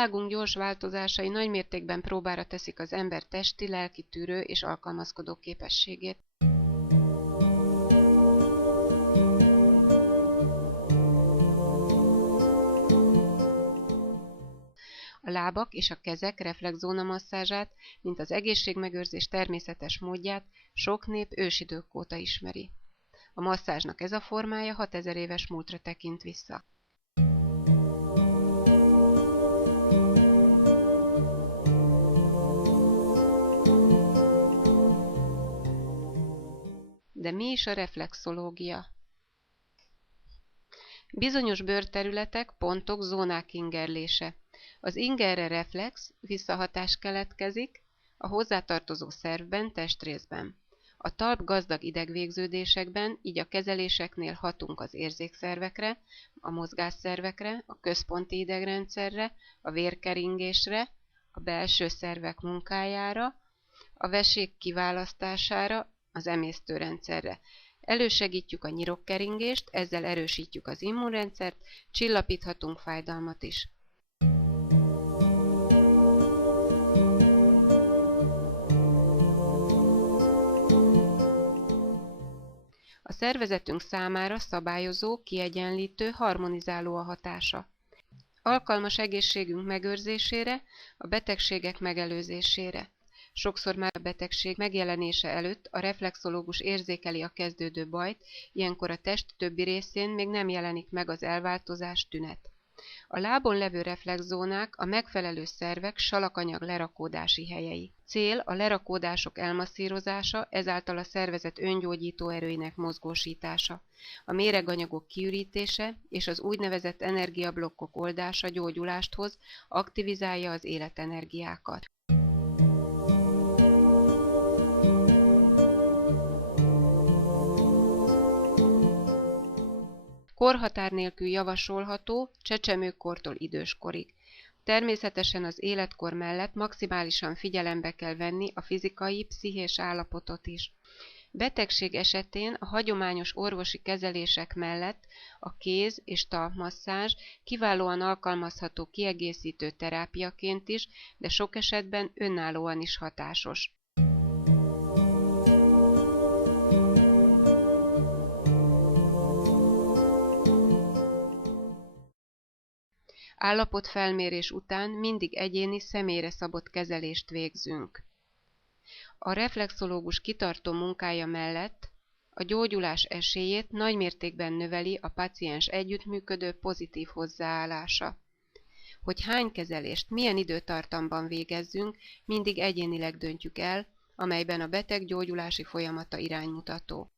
világunk gyors változásai nagymértékben próbára teszik az ember testi, lelki tűrő és alkalmazkodó képességét. A lábak és a kezek reflexzóna masszázsát, mint az egészségmegőrzés természetes módját sok nép ősidők óta ismeri. A masszázsnak ez a formája 6000 éves múltra tekint vissza. De mi is a reflexológia? Bizonyos bőrterületek, pontok, zónák ingerlése. Az ingerre reflex, visszahatás keletkezik a hozzátartozó szervben, testrészben. A talp gazdag idegvégződésekben, így a kezeléseknél hatunk az érzékszervekre, a mozgásszervekre, a központi idegrendszerre, a vérkeringésre, a belső szervek munkájára, a vesék kiválasztására, az emésztőrendszerre. Elősegítjük a nyirokkeringést, ezzel erősítjük az immunrendszert, csillapíthatunk fájdalmat is. A szervezetünk számára szabályozó, kiegyenlítő, harmonizáló a hatása. Alkalmas egészségünk megőrzésére, a betegségek megelőzésére. Sokszor már a betegség megjelenése előtt a reflexológus érzékeli a kezdődő bajt, ilyenkor a test többi részén még nem jelenik meg az elváltozás, tünet. A lábon levő reflexzónák a megfelelő szervek salakanyag lerakódási helyei. Cél a lerakódások elmasszírozása, ezáltal a szervezet öngyógyító erőinek mozgósítása. A méreganyagok kiürítése és az úgynevezett energiablokkok oldása gyógyulást hoz, aktivizálja az életenergiákat. Korhatár nélkül javasolható, csecsemőkortól időskorig. Természetesen az életkor mellett maximálisan figyelembe kell venni a fizikai, pszichés állapotot is. Betegség esetén a hagyományos orvosi kezelések mellett a kéz- és talpmasszázs kiválóan alkalmazható kiegészítő terápiaként is, de sok esetben önállóan is hatásos. Állapotfelmérés után mindig egyéni, személyre szabott kezelést végzünk. A reflexológus kitartó munkája mellett a gyógyulás esélyét nagymértékben növeli a páciens együttműködő pozitív hozzáállása. Hogy hány kezelést, milyen időtartamban végezzünk, mindig egyénileg döntjük el, amelyben a beteg gyógyulási folyamata iránymutató.